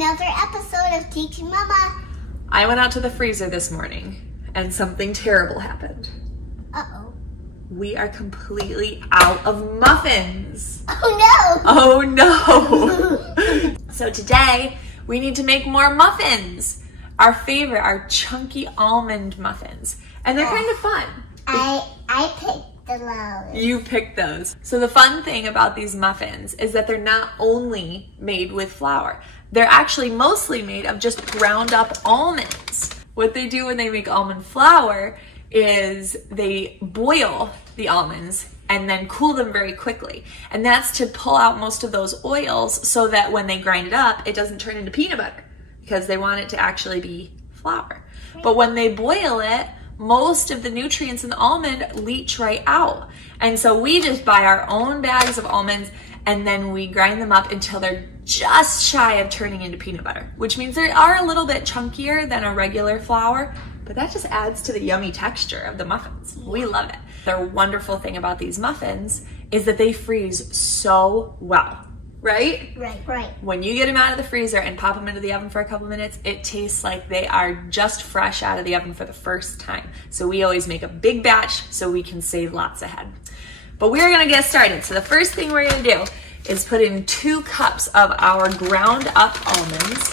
another episode of Teaching Mama. I went out to the freezer this morning and something terrible happened. Uh-oh. We are completely out of muffins. Oh no! Oh no! So today we need to make more muffins. Our favorite are chunky almond muffins. And they're kind of fun. I picked the loud. You picked those. So the fun thing about these muffins is that they're not only made with flour. They're actually mostly made of just ground up almonds. What they do when they make almond flour is they boil the almonds and then cool them very quickly. And that's to pull out most of those oils so that when they grind it up, it doesn't turn into peanut butter because they want it to actually be flour. But when they boil it, most of the nutrients in the almond leach right out. And so we just buy our own bags of almonds and then we grind them up until they're just shy of turning into peanut butter, which means they are a little bit chunkier than a regular flour, but that just adds to the yummy texture of the muffins. We love it. The wonderful thing about these muffins is that they freeze so well, right? Right. When you get them out of the freezer and pop them into the oven for a couple minutes, it tastes like they are just fresh out of the oven for the first time. So we always make a big batch so we can save lots ahead. But we're gonna get started. So the first thing we're gonna do is put in 2 cups of our ground up almonds.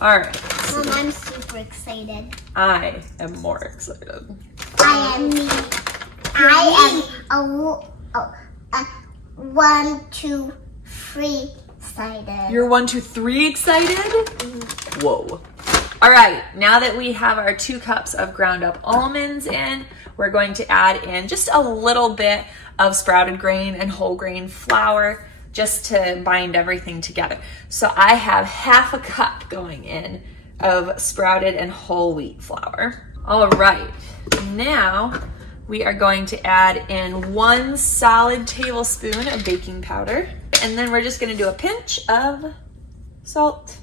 All right. Mom, I'm super excited. I am more excited. I am me. I am a 1, 2, 3 excited. You're 1, 2, 3 excited? Whoa. All right, now that we have our 2 cups of ground up almonds in, we're going to add in just a little bit of sprouted grain and whole grain flour just to bind everything together. So I have 1/2 cup going in of sprouted and whole wheat flour. All right, now we are going to add in 1 solid tablespoon of baking powder. And then we're just gonna do a pinch of salt.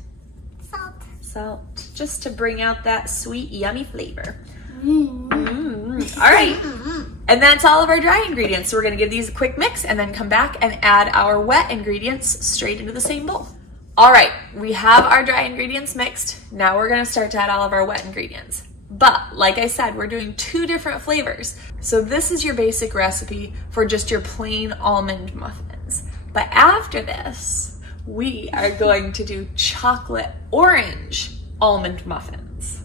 Salt, just to bring out that sweet, yummy flavor. All right, and that's all of our dry ingredients. So we're gonna give these a quick mix and then come back and add our wet ingredients straight into the same bowl. All right, we have our dry ingredients mixed. Now we're gonna start to add all of our wet ingredients. But like I said, we're doing 2 different flavors. So this is your basic recipe for just your plain almond muffins. But after this, we are going to do chocolate orange almond muffins.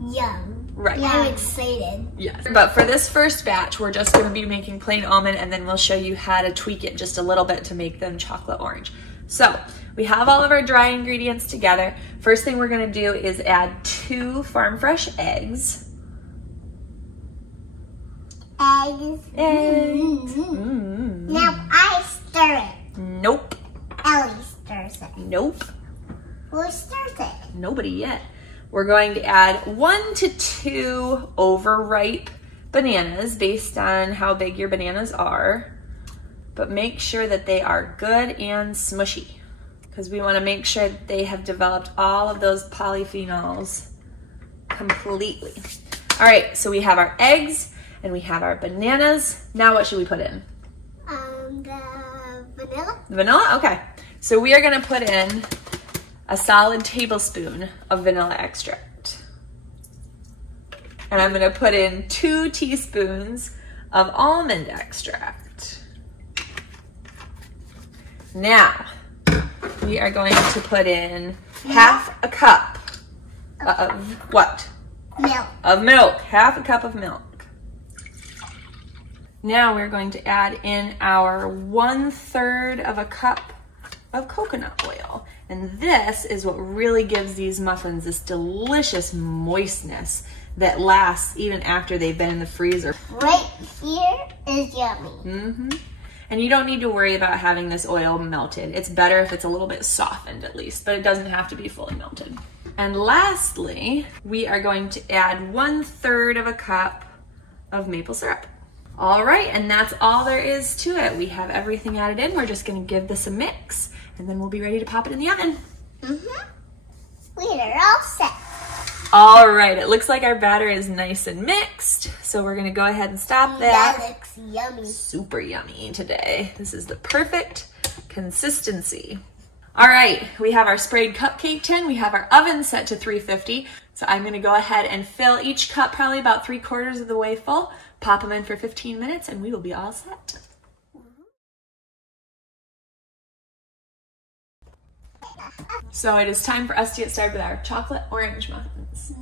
Yum. Right. Yeah, I'm excited. Yes. But for this first batch, we're just going to be making plain almond, and then we'll show you how to tweak it just a little bit to make them chocolate orange. So we have all of our dry ingredients together. First thing we're going to do is add 2 farm fresh eggs. Eggs. Now I stir it. Nope. Ellie stirs it. Nope. Who stirs it? Nobody yet. We're going to add 1 to 2 overripe bananas based on how big your bananas are, but make sure that they are good and smushy because we want to make sure that they have developed all of those polyphenols completely. All right, so we have our eggs and we have our bananas. Now what should we put in? The vanilla. Vanilla? Okay. So we are going to put in a solid tablespoon of vanilla extract. And I'm going to put in 2 teaspoons of almond extract. Now, we are going to put in 1/2 cup of what? Milk. Of milk. 1/2 cup of milk. Now we're going to add in our 1/3 cup of coconut oil. And this is what really gives these muffins this delicious moistness that lasts even after they've been in the freezer. Right here is yummy. And you don't need to worry about having this oil melted. It's better if it's a little bit softened at least, but it doesn't have to be fully melted. And lastly, we are going to add 1/3 cup of maple syrup. All right, and that's all there is to it. We have everything added in. We're just gonna give this a mix and then we'll be ready to pop it in the oven. We are all set. All right, it looks like our batter is nice and mixed. So we're gonna go ahead and stop that. That looks yummy. Super yummy today. This is the perfect consistency. All right, we have our sprayed cupcake tin. We have our oven set to 350. So I'm gonna go ahead and fill each cup probably about 3/4 of the way full, pop them in for 15 minutes, and we will be all set. So it is time for us to get started with our chocolate orange muffins.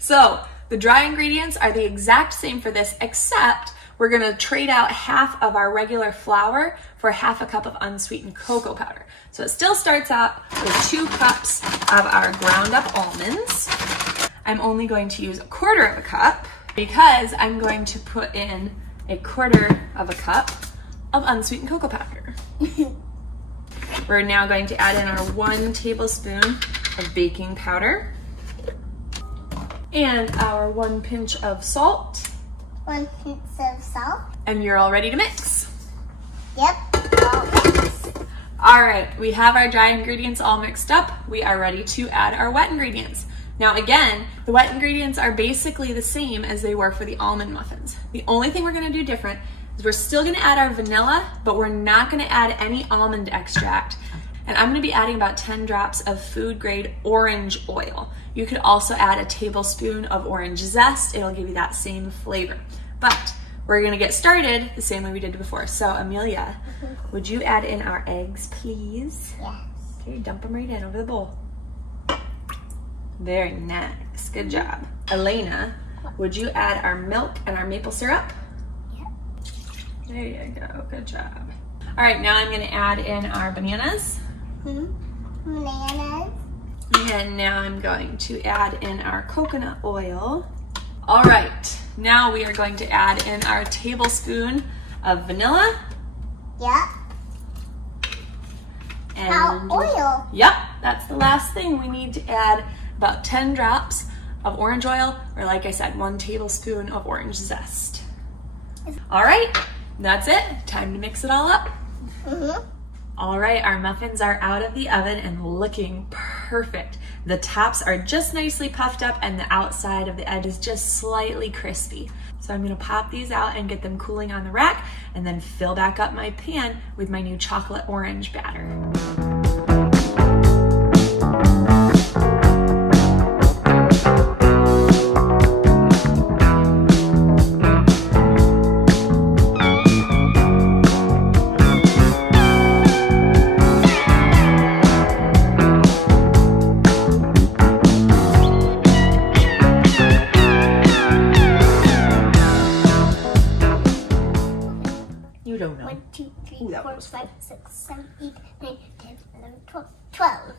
So the dry ingredients are the exact same for this, except we're gonna trade out half of our regular flour for half a cup of unsweetened cocoa powder. So it still starts out with 2 cups of our ground up almonds. I'm only going to use 1/4 of a cup because I'm going to put in 1/4 of a cup of unsweetened cocoa powder. We're now going to add in our 1 tablespoon of baking powder and our 1 pinch of salt. 1 pinch of salt. And you're all ready to mix. Yep, all mixed. All right, we have our dry ingredients all mixed up. We are ready to add our wet ingredients. Now again, the wet ingredients are basically the same as they were for the almond muffins. The only thing we're gonna do different is we're still gonna add our vanilla, but we're not gonna add any almond extract. And I'm gonna be adding about 10 drops of food grade orange oil. You could also add a tablespoon of orange zest. It'll give you that same flavor. But we're gonna get started the same way we did before. So Amelia, would you add in our eggs, please? Yes. Okay, dump them right in over the bowl. Very nice, good job. Elena, would you add our milk and our maple syrup? Yep. There you go, good job. All right, now I'm gonna add in our bananas. Bananas. And now I'm going to add in our coconut oil. All right, now we are going to add in our tablespoon of vanilla. Yep. And Our oil. Yep, that's the last thing. We need to add about 10 drops of orange oil, or like I said, 1 tablespoon of orange zest. All right, that's it. Time to mix it all up. All right, our muffins are out of the oven and looking perfect. The tops are just nicely puffed up and the outside of the edge is just slightly crispy. So I'm gonna pop these out and get them cooling on the rack and then fill back up my pan with my new chocolate orange batter. You don't know. 1, 2, 3, Ooh, that 4, was 5, 6, 7, 8, 9, 10, 11, 12, 12.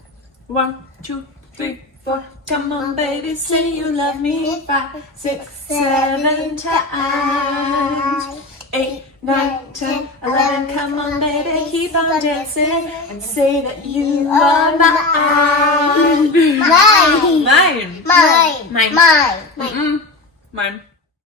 1, 2, 3, 4. Come on, baby, say you love me. 5, 6, 7 times. 8, 9, 10, 11. Come on, baby, keep on dancing and say that you are mine. Mine. Mine. Mine. Mine. Mine. Mm-mm. Mine.